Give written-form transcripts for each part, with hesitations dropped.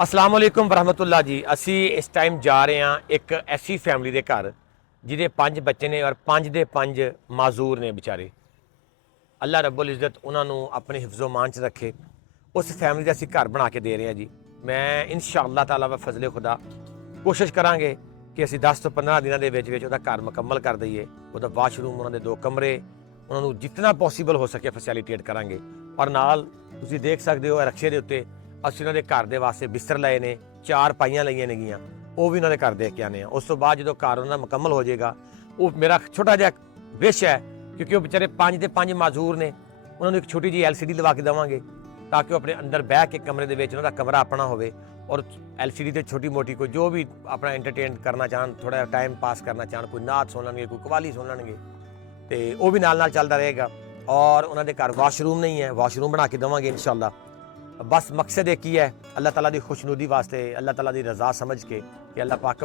अस्सलाम वालेकुम वरहमतुल्लाह जी। असी इस टाइम जा रहे हैं एक ऐसी फैमिली के घर जिहदे 5 बच्चे ने और 5 दे 5 माजूर ने बेचारे। अल्लाह रब्बुल इज़्ज़त उन्होंने अपने हिफ्ज़ो मान च रखे। उस फैमिली का असी घर बना के दे रहे हैं जी। मैं इंशाअल्लाह ताला व फजले खुदा कोशिश करांगे कि असी 10 तो 15 दिनों के विच उहदा घर मुकम्मल कर दईए। उहदा वाशरूम, उन्होंने 2 कमरे, उन्होंने जितना पॉसीबल हो सके फैसिलिटेट करांगे। और नाल तुसी देख सकते हो रक्शे के उत्ते ਅਸੀਂ ਉਹਨਾਂ ਦੇ ਘਰ ਦੇ ਵਾਸਤੇ ਬਿਸਤਰ ਲਏ ਨੇ, 4 ਪਾਈਆਂ ਲਈਆਂ ਨੇਗੀਆਂ, ਉਹ ਵੀ ਉਹਨਾਂ ਦੇ ਘਰ ਦੇ ਕੇ ਆਨੇ ਆ। ਉਸ ਤੋਂ ਬਾਅਦ ਜਦੋਂ ਘਰ ਉਹਨਾਂ ਦਾ ਮੁਕੰਮਲ ਹੋ ਜਾਏਗਾ, ਉਹ ਮੇਰਾ ਛੋਟਾ ਜਿਹਾ ਵਿਸ਼ ਹੈ ਕਿਉਂਕਿ ਉਹ ਵਿਚਾਰੇ 5 ਦੇ 5 ਮਾਜ਼ੂਰ ਨੇ, ਉਹਨਾਂ ਨੂੰ ਇੱਕ ਛੋਟੀ ਜਿਹੀ LCD ਲਵਾ ਕੇ ਦੇਵਾਂਗੇ ਤਾਂ ਕਿ ਉਹ ਆਪਣੇ ਅੰਦਰ ਬਹਿ ਕੇ ਕਮਰੇ ਦੇ ਵਿੱਚ ਉਹਨਾਂ ਦਾ ਕਮਰਾ ਆਪਣਾ ਹੋਵੇ ਔਰ LCD ਤੇ ਛੋਟੀ ਮੋਟੀ ਕੋਈ ਜੋ ਵੀ ਆਪਣਾ ਐਂਟਰਟੇਨ ਕਰਨਾ ਚਾਹਣ, ਥੋੜਾ ਟਾਈਮ ਪਾਸ ਕਰਨਾ ਚਾਹਣ, ਕੋਈ ਨਾਤ ਸੁਣ ਲੈਣਗੇ, ਕੋਈ ਕਵਾਲੀ ਸੁਣ ਲੈਣਗੇ ਤੇ ਉਹ ਵੀ ਨਾਲ ਨਾਲ ਚੱਲਦਾ ਰਹੇਗਾ। ਔਰ ਉਹਨਾਂ ਦੇ ਘਰ ਵਾਸ਼ਰੂਮ ਨਹੀਂ ਹੈ, ਵਾਸ਼ਰੂਮ ਬਣਾ ਕੇ ਦੇਵਾਂਗੇ इंशाअल्लाह। बस मकसद एक ही है अल्लाह ताला की खुशनुदी वास्ते, अल्लाह ताला की रजा समझ के कि अल्लाह पाक।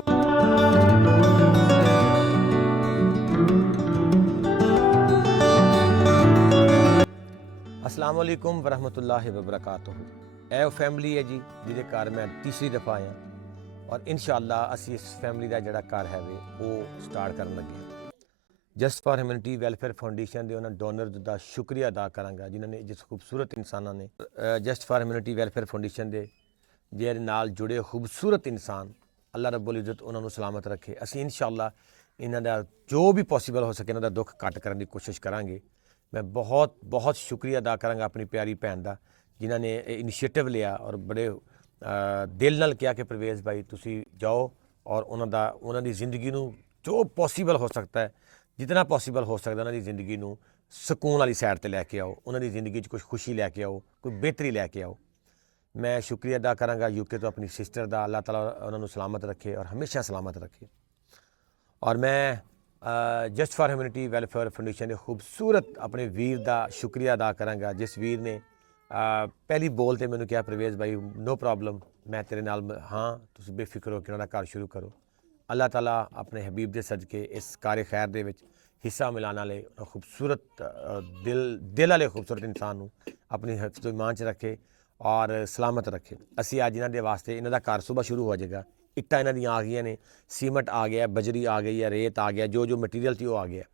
अस्सलाम वालेकुम वरहमतुल्लाहि वबरकातुहू। ए फैमिली है जी जिहदे घर मैं तीसरी दफ़ा आया और इंशाअल्लाह असी इस फैमिली का जिहड़ा घर है वो स्टार्ट करन लगे। Just for humanity welfare foundation के उन्होंने डोनर का शुक्रिया अदा करांगा जिन्होंने जिस खूबसूरत इंसानों ने just for humanity welfare foundation के जेरे नाल जुड़े खूबसूरत इंसान अल्लाह रब्बुल इज़्ज़त उन्होंने सलामत रखे। असी इंशाअल्लाह इन्हों का जो भी पॉसीबल हो सके इन्हों का दुख घट करने की कोशिश करांगे। मैं बहुत बहुत शुक्रिया अदा करांगा अपनी प्यारी भैन का जिन्होंने इनिशिएटिव लिया और बड़े दिल नाल कहा कि परवेज़ भाई तुसी जाओ और उन्होंने जिंदगी में जो पॉसीबल हो सकता है, जितना पॉसीबल हो सकता उन्होंने जिंदगी में सुकून वाली सैड पर लैके आओ, उन्होंने जिंदगी कुछ खुशी लैके आओ, कोई बेहतरी लैके आओ। मैं शुक्रिया अदा करांगा यूके तो अपनी सिस्टर का, अल्लाह ताला उन्होंने सलामत रखे और हमेशा सलामत रखे। और मैं just for humanity welfare foundation के खूबसूरत अपने वीर का शुक्रिया अदा करांगा जिस वीर ने पहली बोल तो मैंने कहा परवेज़ भाई नो प्रॉब्लम, मैं तेरे नाल हाँ, तुम बेफिक्र हो कि उन्होंने घर शुरू करो। अल्लाह ताला अपने हबीब के सदके इस कार्य खैर दे विच हिस्सा मिलाने वाले खूबसूरत दिल वाले खूबसूरत इंसान अपनी हिफ्ज़ो ईमान च रखे और सलामत रखे। असी अज इन्हों के वास्ते इन्हों का घर सुबह शुरू हो जाएगा। इट्टां इन्हों दी आ गई ने, सीमेंट आ गया, बजरी आ गई है, रेत आ गया, जो जो मटीरियल थी वो आ गया।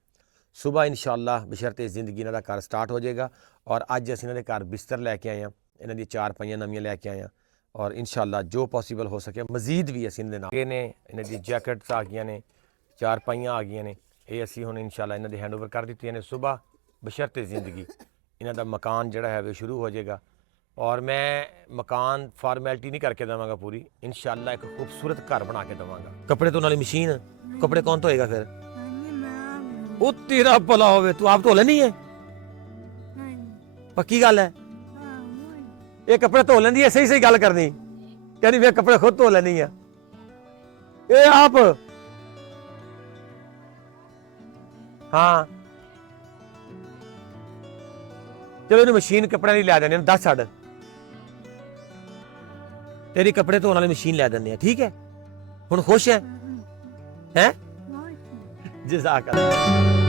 सुबह इंशाअल्लाह बशर्ते जिंदगी इन्हों का घर स्टार्ट हो जाएगा। और अज असीं इन्हों के घर बिस्तर लैके आए हैं, इन्हों दी 4 पाइयां नवीं लैके आए हैं और इंशाअल्लाह जो पॉसीबल हो सके मजीद भी असीं इन्हां दे नाल इन्हां दी जैकेट्स आ गई ने, 4 पाइयां आ गई ने, ये असीं हुण इंशाअल्लाह इन्हां दे हैंड ओवर कर दित्तियां ने। सुबह बशर्ते जिंदगी इन्हां दा मकान जिहड़ा है वो शुरू हो जाएगा और मैं मकान फॉर्मैलिटी नहीं करके देवांगा पूरी, इंशाअल्लाह एक खूबसूरत घर बना के देवांगा। कपड़े धोने वाली मशीन, कपड़े कौन धोएगा फिर? वो तेरा भला होवे, तू आप धो लेनी है? पक्की गल है? ये कपड़े धो लेंदी है, सही सही गल करनी, कहनी मैं कपड़े खुद धो लेनी है। ये आप हाँ चलो इन मशीन कपड़े नहीं लै देने, 10 छड़ तेरी कपड़े धोने वाली मशीन लै देने, ठीक है? हुण खुश है? हैं? जज़ाक अल्लाह।